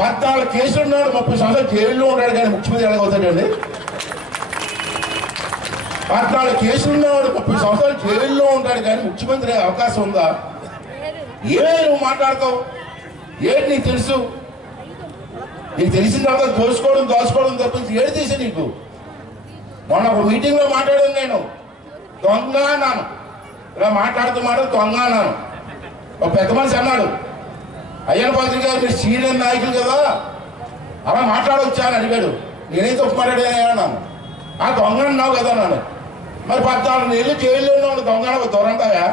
పద్నాలుగు కేసులు ఉన్నాడు ముప్పై సంవత్సరాలు జైల్లో ఉన్నాడు కానీ ముఖ్యమంత్రి ఎలాగవుతాడండి పద్నాలుగు కేసులు ఉన్నవాడు ముప్పై సంవత్సరాలు జైల్లో ఉంటాడు కానీ ముఖ్యమంత్రి అవకాశం ఉందా? ఏమే నువ్వు మాట్లాడతావు? ఏంటి నీకు తెలుసు? నీకు తెలిసిన తర్వాత దోచుకోవడం దోచుకోవడం తప్పించి ఏడు తీసి నీకు? మొన్న ఒక మీటింగ్లో మాట్లాడాను నేను. దొంగ అన్నాను. ఇలా మాట్లాడుతూ మాట దొంగ అన్నాను. ఒక పెద్ద మనిషి అన్నాడు. అయ్యన పాత్రి గారు మీరు సీనియర్ నాయకులు కదా. అలా మాట్లాడవచ్చా అని అడిగాడు. నేనేం తప్పు మాట్లాడాను ఆ దొంగ అన్నావు కదా నాను మరి పద్నాలుగు నెలలు జైల్లో ఉన్నాడు దొంగ దొరంటాయా?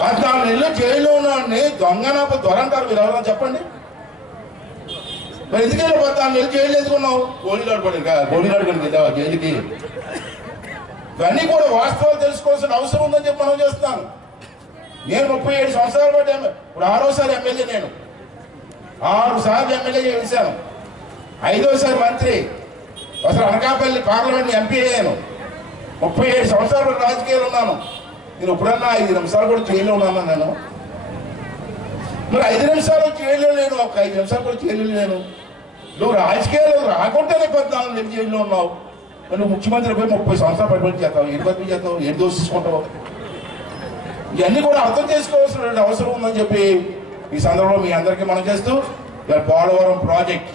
పద్నాలుగు నెలలు జైల్లో ఉన్నాడిని దొంగ నాకు దొరంటారు మీరు ఎవరైనా చెప్పండి. మరి ఎందుకంటే పద్నాలుగు నెలలు జైలు ఎందుకున్నావు? గోళీలాడు పడి గోళీలాడు పడి వెళ్ళావా జైలుకి? ఇవన్నీ కూడా వాస్తవాలు తెలుసుకోవాల్సిన అవసరం ఉందని చెప్పి మనం చేస్తున్నాను. నేను ముప్పై ఏడు సంవత్సరాల పాటు ఇప్పుడు ఆరోసారి ఎమ్మెల్యే నేను. ఆరు సార్లు ఎమ్మెల్యే గెలిచాను. ఐదోసారి మంత్రి. అసలు అనకాపల్లి పార్లమెంట్ ఎంపీ అయ్యాను. ముప్పై ఏడు సంవత్సరాలు రాజకీయాలు ఉన్నాను. నేను ఎప్పుడన్నా ఐదు నిమిషాలు కూడా జైల్లో ఉన్నాను నేను? మరి ఐదు నిమిషాలు జైల్లో లేను. ఒక ఐదు నిమిషాలు కూడా జైల్లో లేను. నువ్వు రాజకీయాలు రాకుండానే పద్నాలుగు నెలలు జైల్లో ఉన్నావు. నువ్వు ముఖ్యమంత్రి పోయి ముప్పై సంవత్సరాలు పరిపాలన చేస్తావు. ఏం పరిపాలన చేస్తావు. ఏం దోషించుకుంటావు. ఇవన్నీ కూడా అర్థం చేసుకోవాల్సిన అవసరం ఉందని చెప్పి ఈ సందర్భంలో మీ అందరికీ మనం చేస్తూ పోలవరం ప్రాజెక్ట్